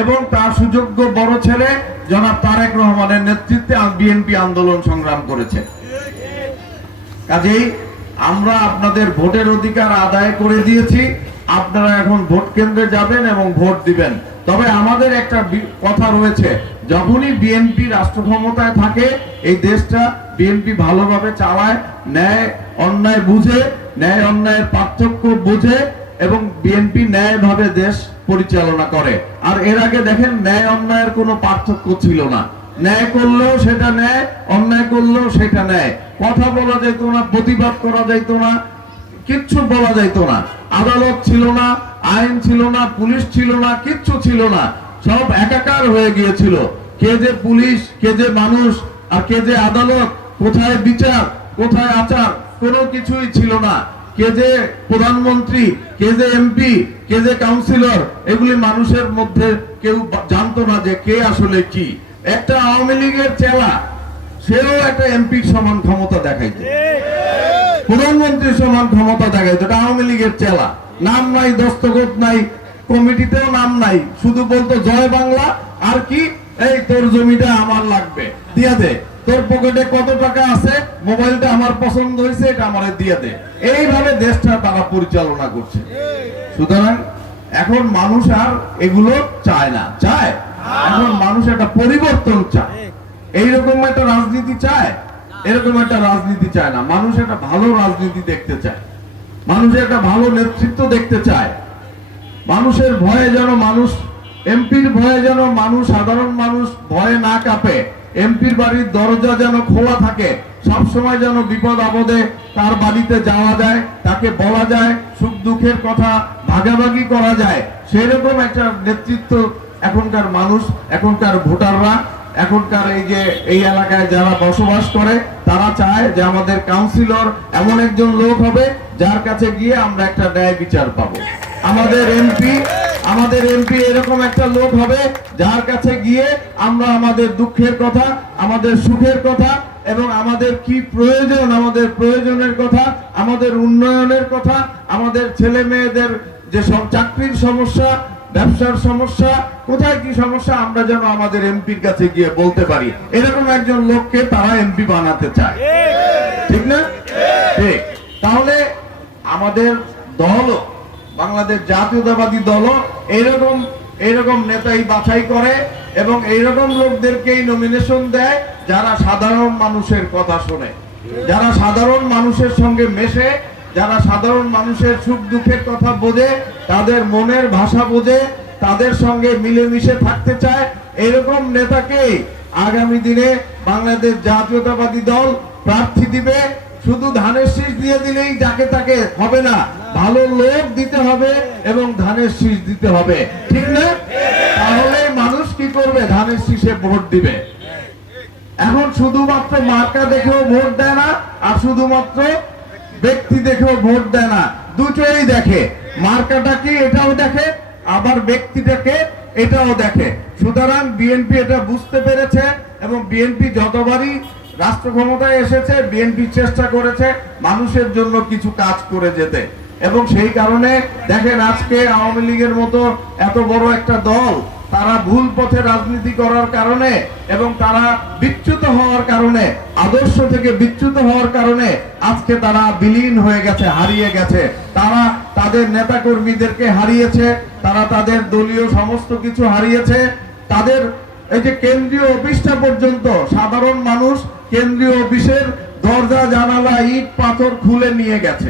এবং তার সুযোগ্য বড় ছেলে জনাব তারেক রহমানের নেতৃত্বে বিএনপি আন্দোলন সংগ্রাম করেছে। কাজেই আমরা আপনাদের ভোটের অধিকার আদায় করে দিয়েছি। আপনারা এখন ভোট কেন্দ্রে যাবেন এবং ভোট দিবেন। তবে আমাদের একটা কথা রয়েছে, যখনই বিএনপি রাষ্ট্র ক্ষমতায় থাকে, এই দেশটা বিএনপি ভালোভাবে চালায়, ন্যায় অন্যায় বুঝে, ন্যায় অন্যায়ের পার্থক্য বুঝে এবং বিএনপি ন্যায়ভাবে দেশ পরিচালনা করে। আর এর আগে দেখেন, ন্যায় অন্যায়ের কোনো পার্থক্য ছিল না। ন্যায় করলেও সেটা ন্যায়, অন্যায় করলেও সেটা ন্যায়। কথা বলা যেত না, প্রতিবাদ করা যাইতো না, কিচ্ছু বলা যাইতো না। আদালত ছিল না, আইন ছিল না, পুলিশ ছিল না, কিচ্ছু ছিল না। সব একাকার হয়ে গিয়েছিল। কে যে পুলিশ, কে যে মানুষ, আর কে যে আদালত, কোথায় বিচার, কোথায় আচার, কোনো কিছুই ছিল না। কে যে প্রধানমন্ত্রী, কে যে এমপি কে যে কাউন্সিলর এগুলি মানুষের মধ্যে কেউ জানতো না যে কে আসলে কি। একটা আওয়ামী লীগের চেলা, সেও একটা এমপির সমান ক্ষমতা দেখাইতো। প্রধানমন্ত্রীর সমান ক্ষমতা দেখাইতো, এটা আওয়ামী লীগের চেলা। নাম নাই, দস্তখত নাই, কমিটিতেও নাম নাই, শুধু বলতো জয় বাংলা, আর কি, এই তোর জমিটা আমার লাগবে। দিয়া দে। তোর পকেটে কত টাকা আছে? মোবাইলটা আমার পছন্দ হয়েছে, এটা আমারে দিয়ে দে। এইভাবে দেশটা তারা পরিচালনা করছে। সুতরাং এখন মানুষ আর এগুলো চায় না। চায়? এখন মানুষ একটা পরিবর্তন চায়। এইরকম একটা রাজনীতি চায়? এরকম একটা রাজনীতি চায় না। মানুষ একটা ভালো রাজনীতি দেখতে চায়। মানুষ একটা ভালো নেতৃত্ব দেখতে চায়। মানুষের ভয়ে যেন মানুষ, এমপির ভয়ে যেন মানুষ, সাধারণ মানুষ ভয়ে না কাঁপে। এমপির বাড়ির দরজা যেন খোলা থাকে সব সময় যেন বিপদ আপদে তার বাড়িতে যাওয়া যায়, তাকে বলা যায়, সুখ দুঃখের কথা ভাগাভাগি করা যায়। সেরকম একটা নেতৃত্ব এখনকার মানুষ, এখনকার ভোটাররা, এখনকার এই যে এই এলাকায় যারা বসবাস করে, তারা চায় যে আমাদের কাউন্সিলর এমন একজন লোক হবে, যার কাছে গিয়ে আমরা একটা ন্যায় বিচার পাবো। আমাদের এমপি আমাদের এমপি এরকম একটা লোক হবে যার কাছে গিয়ে আমরা আমাদের দুঃখের কথা, আমাদের সুখের কথা এবং আমাদের কি প্রয়োজন, আমাদের প্রয়োজনের কথা, আমাদের উন্নয়নের কথা, আমাদের ছেলে মেয়েদের যে সব চাকরির সমস্যা, ব্যবসার সমস্যা, কোথায় কি সমস্যা আমরা যেন আমাদের এমপির কাছে গিয়ে বলতে পারি। এরকম একজন লোককে তারা এমপি বানাতে চায়। ঠিক না? তাহলে আমাদের দলও, বাংলাদেশ জাতীয়তাবাদী দলও এইরকম এইরকম নেতাই বাছাই করে এবং এইরকম লোকদেরকেই নমিনেশন দেয় যারা সাধারণ মানুষের কথা শোনে। যারা সাধারণ মানুষের সঙ্গে মেশে, যারা সাধারণ মানুষের সুখ দুঃখের কথা বোঝে, তাদের মনের ভাষা বোঝে, তাদের সঙ্গে মিলেমিশে থাকতে চায়, এরকম নেতাকে আগামী দিনে বাংলাদেশ জাতীয়তাবাদী দল প্রার্থী দিবে। শুধু ধানের শীষ দিয়ে দিলেই যাকে তাকে হবে না ভালো লোক দিতে হবে এবং ধানের শীষ দিতে হবে। ঠিক না? তাহলে মানুষ কি করবে? ধানের শীষে ভোট দিবে। এখন শুধুমাত্র মার্কা দেখেও ভোট দেয় না, আর শুধুমাত্র ব্যক্তি দেখেও ভোট দেয় না। দুটোই দেখে। মার্কাটা কি এটাও দেখে, আবার ব্যক্তিটাকে এটাও দেখে। সুতরাং বিএনপি এটা বুঝতে পেরেছে এবং বিএনপি যতবারই রাষ্ট্র ক্ষমতায় এসেছে, বিএনপি চেষ্টা করেছে মানুষের জন্য কিছু কাজ করে যেতে। এবং সেই কারণে দেখেন আজকে আওয়ামী লীগের মতো এত বড় একটা দল, তারা ভুল পথে রাজনীতি করার কারণে এবং তারা বিচ্যুত হওয়ার কারণে, আদর্শ থেকে বিচ্যুত হওয়ার কারণে আজকে তারা বিলীন হয়ে গেছে, হারিয়ে গেছে। তারা তাদের নেতা কর্মীদেরকে হারিয়েছে, তারা তাদের দলীয় সমস্ত কিছু হারিয়েছে। তাদের এই যে কেন্দ্রীয় অফিসটা পর্যন্ত সাধারণ মানুষ কেন্দ্রীয় অফিসের দরজা, জানালা, ইট, পাথর খুলে নিয়ে গেছে।